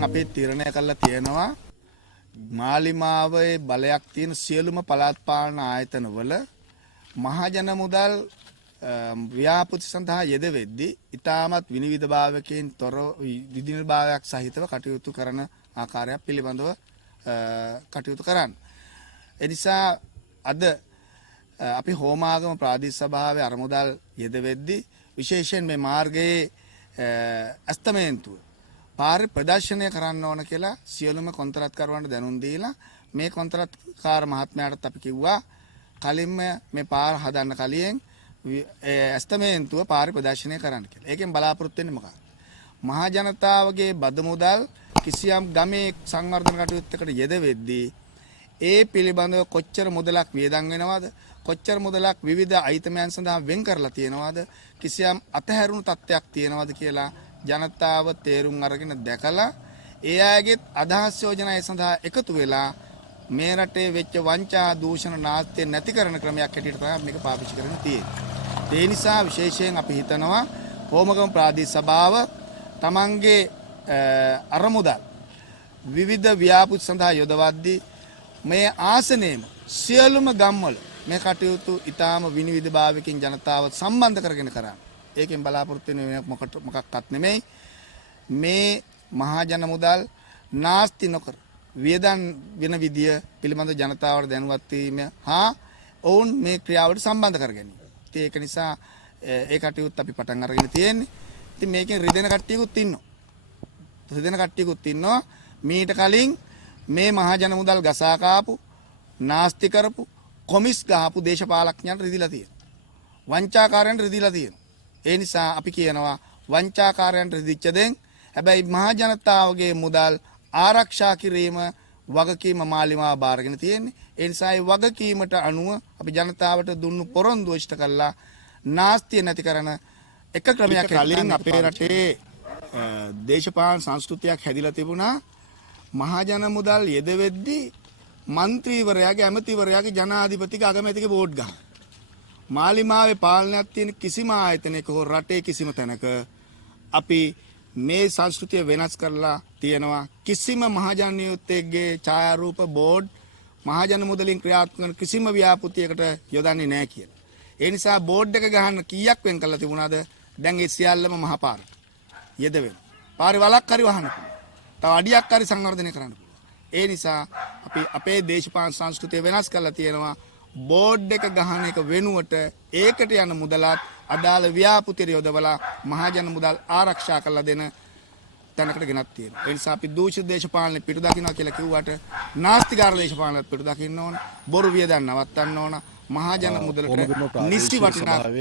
විශේෂයෙන් අපි තීරණය කළා තියෙනවා මාලිමාවේ බලයක් තියෙන සියලුම පළාත් පාලන ආයතනවල මහජන මුදල් ව්‍යාපෘති සඳහා යෙදෙද්දී ඉතාමත් විනිවිදභාවකයෙන් තොර විදිනිර්භාවයක් සහිතව කටයුතු කරන ආකාරයක් පිළිබඳව කටයුතු කරන්න. එනිසා අද අපි හෝමාගම ප්‍රාදේශ සභාවේ අරමුදල් යෙදෙද්දී විශේෂයෙන් මේ මාර්ගයේ අස්තමේන්තුව පාර ප්‍රදර්ශනය කරන්න ඕන කියලා සියලුම කොන්ත්‍රාත්කරුවන්ට දැනුම් දීලා මේ කොන්ත්‍රාත්කාර මහත්මයාටත් අපි කිව්වා කලින්ම මේ පාර හදන්න කලින් අස්තමේන්තුව පාර ප්‍රදර්ශනය කරන්න කියලා. ඒකෙන් බලාපොරොත්තු වෙන්නේ මොකක්ද? මහා ජනතාවගේ බදු මුදල් කිසියම් ගමේ සංවර්ධන කටයුත්තකට යෙදෙද්දී ඒ පිළිබඳව කොච්චර මුදලක් වියදම් වෙනවද? කොච්චර මුදලක් විවිධ අයිතමයන් සඳහා වෙන් කරලා තියෙනවද? කිසියම් අතහැරුණු තත්ත්වයක් තියෙනවද කියලා ජනතාව තේරුම් අරගෙන දැකලා ඒ අයගෙත් අදහස් යෝජනා ඒ සඳහා එකතු වෙලා මේ රටේ වෙච්ච වංචා දූෂණ නාස්තිය නැති කරන ක්‍රමයක් හැටියට තමයි මේක පාවිච්චි කරගෙන තියෙන්නේ. ඒ නිසා විශේෂයෙන් අපි හිතනවා හෝමගම ප්‍රාදේශ සභාව තමන්ගේ අරමුදල් විවිධ ව්‍යාපෘති සඳහා යොදවද්දී මේ ආසනයේම සියලුම ගම්වල මේ කටයුතු ඊටාම විනිවිදභාවකින් ජනතාව සම්බන්ධ කරගෙන කරන්නේ. ඒකෙන් බලාපොරොත්තු වෙන මොකක්වත් නෙමෙයි මේ මහා ජන මුදල් නාස්ති නොකර වියදම් වෙන විදිය පිළිබඳ ජනතාවට දැනුවත් වීම හා ඔවුන් මේ ක්‍රියාවට සම්බන්ධ කර ගැනීම. ඉතින් ඒක නිසා ඒ කටයුත්ත අපි පටන් අරගෙන තියෙන්නේ. ඉතින් මේකෙන් රිදෙන කට්ටියකුත් ඉන්නවා. රිදෙන කට්ටියකුත් ඉන්නවා. මීට කලින් මේ මහා ජන මුදල් ගසා කාපු නාස්ති කරපු කොමිස් ගහපු දේශපාලඥයන්ට රිදිලා තියෙනවා. වංචාකාරයන්ට රිදිලා තියෙනවා. ඒ නිසා අපි කියනවා වංචාකාරයන්ට රිදිච්ච දෙන් හැබැයි මහා ජනතාවගේ මුදල් ආරක්ෂා කිරීම වගකීම මාලිමාව බාරගෙන තියෙන්නේ. ඒ නිසා ඒ වගකීමට අනුව අපි ජනතාවට දුන්නු පොරොන්දු ඉෂ්ට කළා නාස්තිය නැති කරන එක ක්‍රමයක් කලින් අපේ රටේ දේශපාලන සංස්කෘතියක් හැදිලා තිබුණා. මහා ජන මුදල් යෙදෙද්දී മന്ത്രിවරයාගේ ඇමතිවරයාගේ ජනාධිපතිගේ අගමැතිගේ බෝඩ් ගන්න. මාලිමාවේ පාලනයක් තියෙන කිසිම ආයතනයක හෝ රටේ කිසිම තැනක අපි මේ සංස්කෘතිය වෙනස් කරලා තියෙනවා. කිසිම මහජන නියුත්තේගේ ඡායාරූප බෝඩ් මහජන මුදලින් ක්‍රියාත්මක කරන කිසිම ව්‍යාපෘතියකට යොදන්නේ නැහැ කියලා. ඒ නිසා බෝඩ් එක ගහන්න කීයක් වෙන් කරලා තිබුණාද? දැන් ඒ සියල්ලම මහ පාරට යෙදවෙන. පාරේ වලක් හරි වහන්න පුළුවන්. තව අඩියක් හරි සංවර්ධනය කරන්න පුළුවන්. ඒ නිසා අපි අපේ දේශපාලන සංස්කෘතිය වෙනස් කරලා තියෙනවා. බෝඩ් එක ගහන එක වෙනුවට ඒකට යන මුදලත් අදාළ ව්‍යාපෘතියට යොදවලා මහජන මුදල් ආරක්ෂා කරලා දෙන තැනකට ගෙනත් තියෙනවා. ඒ නිසා අපි දූෂිත දේශපාලනේ පිටු දකින්නවා කියලා කිව්වට නාස්තිකාර දේශපාලනත් පිටු දකින්න ඕන. බොරු වියදම් නවත්තන්න ඕන. මහජන මුදලට නිසි වටිනාකම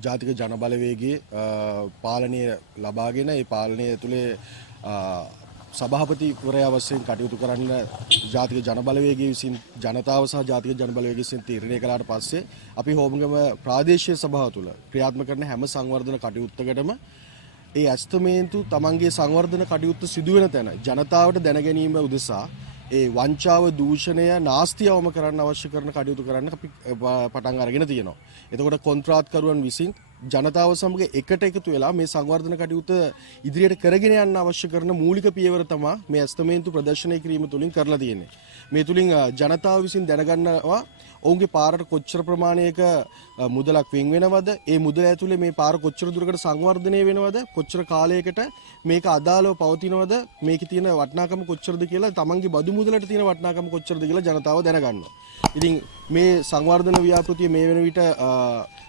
ජාතික ජන බලවේගයේ පාලනය ලබාගෙන ඒ පාලනය තුලේ සභාපතිවරයා වශයෙන් කටයුතු කරන්න ජාතික ජන බලවේගය විසින් ජනතාව සහ ජාතික ජන බලවේගය විසින් තීරණය කළාට පස්සේ අපි හෝමගම ප්‍රාදේශීය සභාව තුළ ක්‍රියාත්මක කරන හැම සංවර්ධන කටයුත්තකටම ඒ අස්තමේන්තු තමන්ගේ සංවර්ධන කටයුත්ත සිදු වෙන තැන ජනතාවට දැන ගැනීම උදෙසා ඒ වංචාව දූෂණය නාස්තියවම කරන්න අවශ්‍ය කරන කටයුතු කරන්න අපි පටන් අරගෙන තියෙනවා. එතකොට කොන්ත්‍රාත්කරුවන් විසින් ජනතාව සමග එකට එකතු වෙලා මේ සංවර්ධන කටයුත්ත ඉදිරියට කරගෙන යන්න අවශ්‍ය කරන මූලික පියවර තමයි මේ අස්තමේන්තු ප්‍රදර්ශනය කිරීම තුලින් කරලා තියෙන්නේ. මේ තුලින් ජනතාව විසින් දැනගන්නවා ඔවුන්ගේ පාරට කොච්චර ප්‍රමාණයක මුදලක් වෙන් වෙනවද, ඒ මුදල ඇතුලේ මේ පාර කොච්චර දුරකට සංවර්ධනය වෙනවද, කොච්චර කාලයකට මේක අදාළව පවතිනවද, මේකේ තියෙන වටිනාකම කොච්චරද කියලා තමන්ගේ බදු මුදලට තියෙන වටිනාකම කොච්චරද කියලා ජනතාව දැනගන්නවා. ඉතින් මේ සංවර්ධන ව්‍යාපෘතිය මේ වෙන විට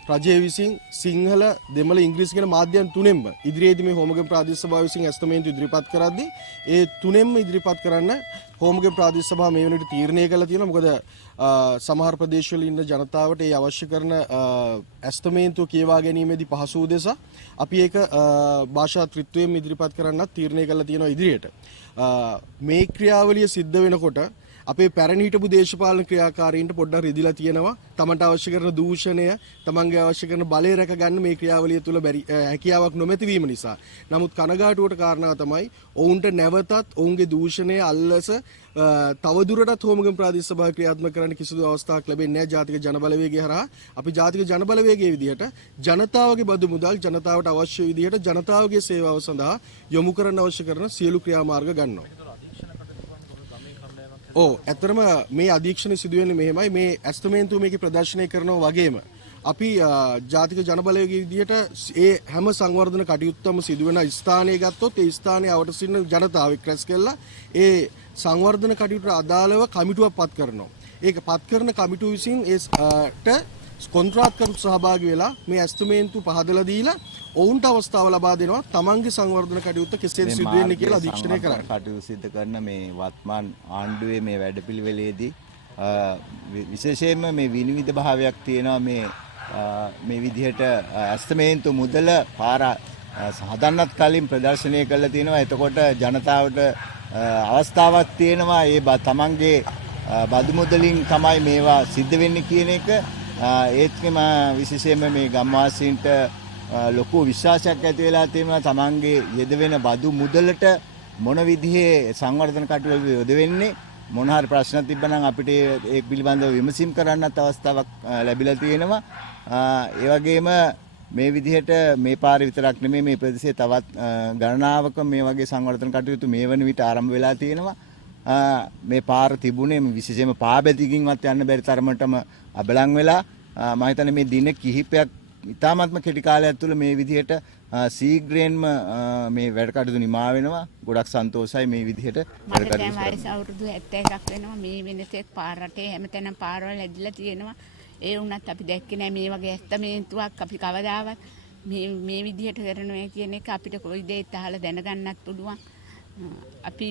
රජය විසින් සිංහල, දෙමළ, ඉංග්‍රීසි කියන මාධ්‍යයන් තුනෙන්ම ඉදිරියේදී මේ හෝමගම ප්‍රාදේශ සභාව විසින් අස්තමේන්තු ඉදිරිපත් කරද්දී ඒ තුනෙන්ම ඉදිරිපත් කරන්න හෝමගම ප්‍රාදේශ සභාව මේ වෙනකොට තීරණය කළා තියෙනවා. මොකද සමහර ප්‍රදේශවල ඉන්න ජනතාවට ඒ අවශ්‍ය කරන අස්තමේන්තුව කියවා ගැනීමේදී පහසු උදෙසා අපි ඒක භාෂා ත්‍රිත්වයෙන් ඉදිරිපත් කරන්නත් තීරණය කළා තියෙනවා ඉදිරියට. මේ ක්‍රියාවලිය සිද්ධ වෙනකොට අපේ පැරණි හිටපු දේශපාලන ක්‍රියාකාරීන්ට පොඩ්ඩක් රිදිලා තියෙනවා. තමන්ට අවශ්‍ය කරන දූෂණය, තමන්ගේ අවශ්‍ය කරන බලය රැක ගන්න මේ ක්‍රියාවලිය තුළ හැකියාවක් නොමැති වීම නිසා. නමුත් කනගාටුවට කාරණා තමයි ඔවුන්ට නැවතත් ඔවුන්ගේ දූෂණය අල්ලස තවදුරටත් හෝමගම ප්‍රාදේශ සභාව ක්‍රියාත්මක කරන්න කිසිදු අවස්ථාවක් ලැබෙන්නේ නැහැ. ජාතික ජනබලවේගය හරහා අපි ජාතික ජනබලවේගයේ විදිහට ජනතාවගේ බදු මුදල් ජනතාවට අවශ්‍ය විදිහට ජනතාවගේ සේවාව සඳහා යොමු කරන්න අවශ්‍ය කරන සියලු ක්‍රියාමාර්ග ගන්නවා. ඇත්තටම මේ අධීක්ෂණ සිදුවෙන්නේ මෙහෙමයි. මේ ඇස්තමේන්තුව මේකේ ප්‍රදර්ශනය කරනවා වගේම අපි ජාතික ජනබලවේගයේ විදිහට ඒ හැම සංවර්ධන කටයුත්තම සිදුවෙන ස්ථානයේ ගත්තොත් ඒ ස්ථානයේ අවට සිටින ජනතාව එක්රැස් කළා ඒ සංවර්ධන කටයුතු අදාළව කමිටුවක් පත් කරනවා. ඒක පත් කරන කමිටුව විසින් ඒට කොන්ත්‍රාත්කරු සහභාගී වෙලා මේ ඇස්තමේන්තු පහදලා දීලා ඔවුන්ට අවස්ථාව ලබා දෙනවා තමන්ගේ සංවර්ධන කටයුත්ත කෙසේද සිදු වෙන්නේ කියලා අධීක්ෂණය කරන්න. කටයුතු සිදු කරන මේ වත්මන් ආණ්ඩුවේ මේ වැඩපිළිවෙලේදී විශේෂයෙන්ම මේ විනිවිද භාවයක් තියෙනවා මේ විදිහට ඇස්තමේන්තු මුදල පාර හදන්නත් කලින් ප්‍රදර්ශනය කරලා තියෙනවා. එතකොට ජනතාවට අවස්ථාවක් තියෙනවා ඒ තමන්ගේ බදු මුදලින් තමයි මේවා සිද්ධ වෙන්නේ කියන එක. ඒත්කම විශේෂයෙන්ම මේ ගම්වාසීන්ට ලොකු විශ්වාසයක් ඇති වෙලා තියෙනවා තමන්ගේ යෙදවෙන බදු මුදලට මොන විදිහේ සංවර්ධන කටයුතු යොදවෙන්නේ. මොන හරි ප්‍රශ්න තිබ්බනම් අපිට ඒ පිළිබඳව විමසීම් කරන්නත් අවස්ථාවක් ලැබිලා තියෙනවා. ඒ වගේම මේ විදිහට මේ පාරේ විතරක් නෙමෙයි මේ ප්‍රදේශයේ තවත් ගණනාවක මේ වගේ සංවර්ධන කටයුතු මේ වන විට ආරම්භ වෙලා තියෙනවා. මේ පාර තිබුණේ විශේෂයෙන්ම පාබැතිකින්වත් යන්න බැරි තරමටම අබලන් වෙලා මම හිතන්නේ මේ දින කිහිපයක් ඉතාමත්ම කෙටි කාලයක් තුළ මේ විදිහට සීග්‍රයෙන්ම මේ වැඩ කටයුතු නිමා වෙනවා. ගොඩක් සන්තෝෂයි මේ විදිහට වැඩ කටයුතු කරන්න. මට දැන් අවුරුදු 71ක් වෙනවා. මේ වෙනසෙත් පාර රටේ හැමතැනම පාරවල් ඇදලා තියෙනවා. ඒ වුණත් අපි දැක්කේ නැහැ මේ වගේ ඇස්තමේන්තුවක් අපි කවදාවත් මේ විදිහට කරනවා කියන එක අපිට කොයි දෙයක් අහලා දැනගන්නත් පුළුවන්. අපි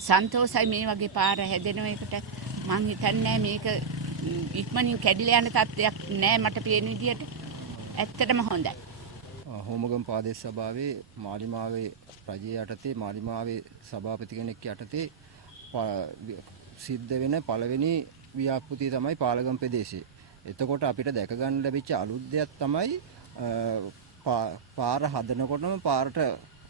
සන්තෝෂයි මේ වගේ පාර හැදෙන එකට. මං හිතන්නේ මේක ඉක්මනින් කැඩිලා යන තත්ත්වයක් නෑ මට පේන විදිහට. ඇත්තටම හොඳයි. හෝමගම ප්‍රාදේශ සභාවේ මාලිමාවේ රජය යටතේ මාලිමාවේ සභාපති කෙනෙක් යටතේ සිද්ධ වෙන පළවෙනි ව්‍යාපෘතිය තමයි පාලගම් ප්‍රදේශයේ. එතකොට අපිට දැක ගන්න ලැබිච්ච අලුත් දෙයක් තමයි පාර හදනකොටම පාරට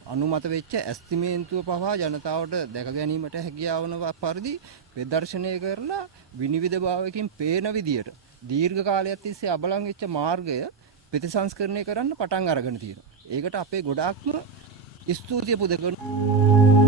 අනුමත වෙච්ච ඇස්තිමේන්තුව පවා ජනතාවට දැක ගැනීමට හැකියාව වන පරිදි ප්‍රදර්ශනය කරලා විනිවිද භාවයකින් පේන විදියට දීර්ඝ කාලයක් තිස්සේ අබලන් වෙච්ච මාර්ගය ප්‍රතිසංස්කරණය කරන්න පටන් අරගෙන තියෙනවා. ඒකට අපේ ගොඩාක්ම ස්තුතිය පුද කරනවා.